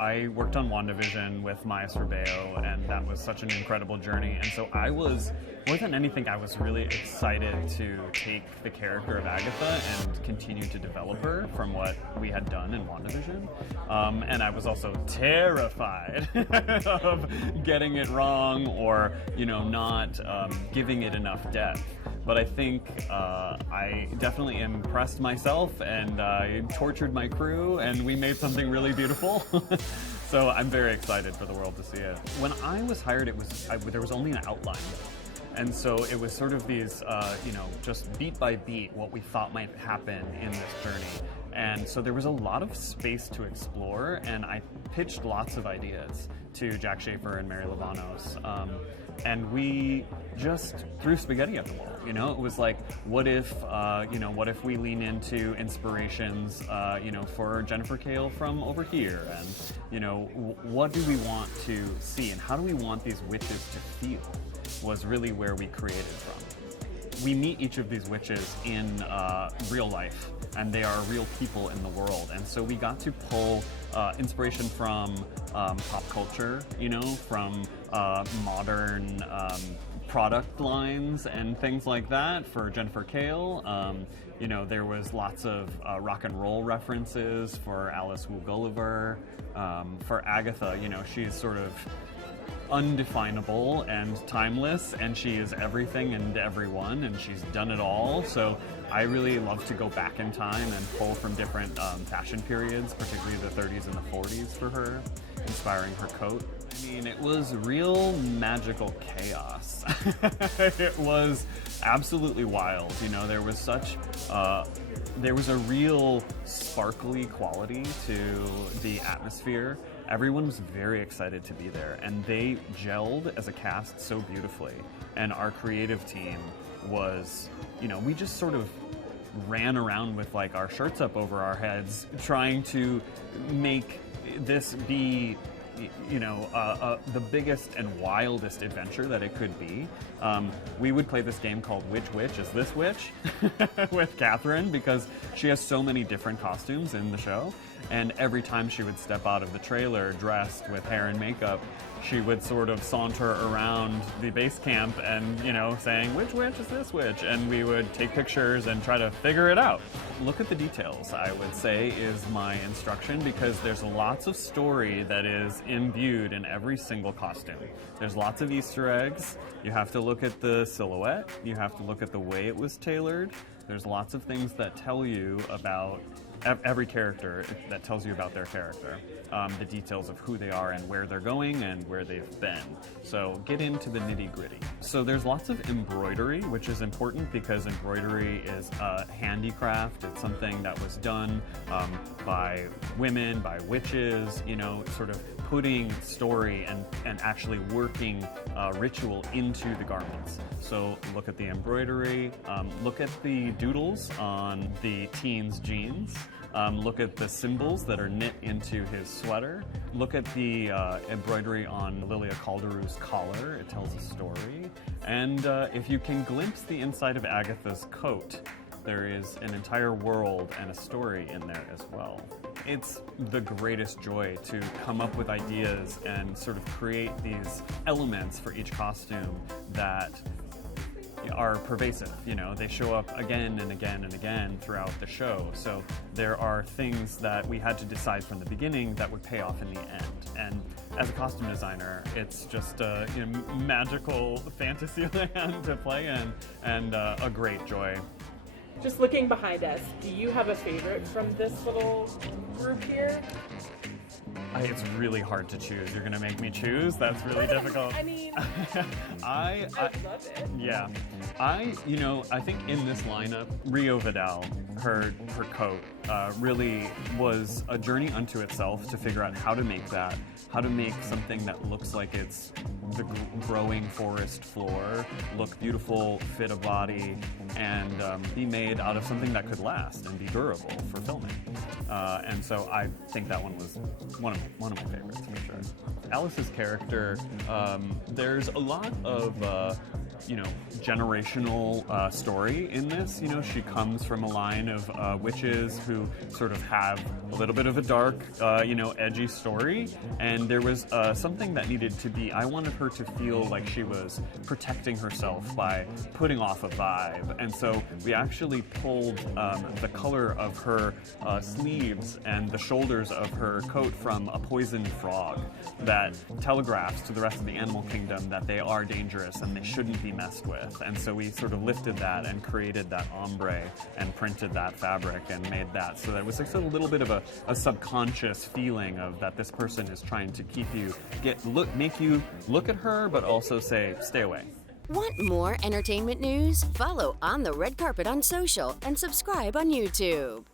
I worked on WandaVision with Maya Sorbeo, and that was such an incredible journey. And so I was, more than anything, I was really excited to take the character of Agatha and continue to develop her from what we had done in WandaVision. And I was also terrified of getting it wrong or, not giving it enough depth. But I think I definitely impressed myself, and I tortured my crew, and we made something really beautiful. So I'm very excited for the world to see it. When I was hired, there was only an outline. And so it was sort of these, just beat by beat, what we thought might happen in this journey. And so there was a lot of space to explore, and I pitched lots of ideas to Jack Schaefer and Mary Livanos. And we just threw spaghetti at the wall. It was like, what if we lean into inspirations, for Jennifer Kale from over here, and what do we want to see, and how do we want these witches to feel? Was really where we created from. We meet each of these witches in real life, and they are real people in the world, and so we got to pull inspiration from pop culture, from modern product lines and things like that. For Jennifer Kale, there was lots of rock and roll references. For Alice Wu Gulliver, for Agatha, she's sort of undefinable and timeless, and she is everything and everyone, and she's done it all. So I really love to go back in time and pull from different fashion periods, particularly the 30s and the 40s for her, inspiring her coat. I mean, it was real magical chaos. It was absolutely wild. There was there was a real sparkly quality to the atmosphere. Everyone was very excited to be there, and they gelled as a cast so beautifully. And our creative team was, we just sort of ran around with like our shirts up over our heads, trying to make this be the biggest and wildest adventure that it could be. We would play this game called Which Witch Is This Witch? With Catherine, because she has so many different costumes in the show. And every time she would step out of the trailer dressed with hair and makeup, she would sort of saunter around the base camp and, saying, which witch is this witch? And we would take pictures and try to figure it out. Look at the details, I would say, is my instruction, because there's lots of story that is imbued in every single costume. There's lots of Easter eggs. You have to look at the silhouette. You have to look at the way it was tailored. There's lots of things that tell you about every character, that tells you about their character, the details of who they are and where they're going and where they've been. So get into the nitty-gritty. So there's lots of embroidery, which is important because embroidery is a handicraft. It's something that was done by women, by witches, sort of putting story and actually working ritual into the garments. So look at the embroidery, look at the doodles on the teen's jeans, look at the symbols that are knit into his sweater, look at the embroidery on Lilia Calderou's collar. It tells a story. And if you can glimpse the inside of Agatha's coat, there is an entire world and a story in there as well. It's the greatest joy to come up with ideas and sort of create these elements for each costume that are pervasive. They show up again and again and again throughout the show. So there are things that we had to decide from the beginning that would pay off in the end. And as a costume designer, it's just a magical fantasy land to play in, and a great joy. Just looking behind us, do you have a favorite from this little group here? It's really hard to choose. You're going to make me choose? That's really difficult. I mean, I love it. Yeah. I think in this lineup, Rio Vidal, her coat, really was a journey unto itself to figure out how to make something that looks like it's the growing forest floor, look beautiful, fit a body, and be made out of something that could last and be durable for filming. And so I think that one was one of my favorites for sure. Alice's character, there's a lot of generational story in this. She comes from a line of witches who sort of have a little bit of a dark, edgy story, and there was something that needed to be. I wanted her to feel like she was protecting herself by putting off a vibe, and so we actually pulled the color of her sleeves and the shoulders of her coat from a poisoned frog that telegraphs to the rest of the animal kingdom that they are dangerous and they shouldn't be messed with. And so we sort of lifted that and created that ombre and printed that fabric and made that so that it was like a little bit of a subconscious feeling of that this person is trying to keep you, make you look at her, but also say, stay away. Want more entertainment news? Follow On the Red Carpet on social and subscribe on YouTube.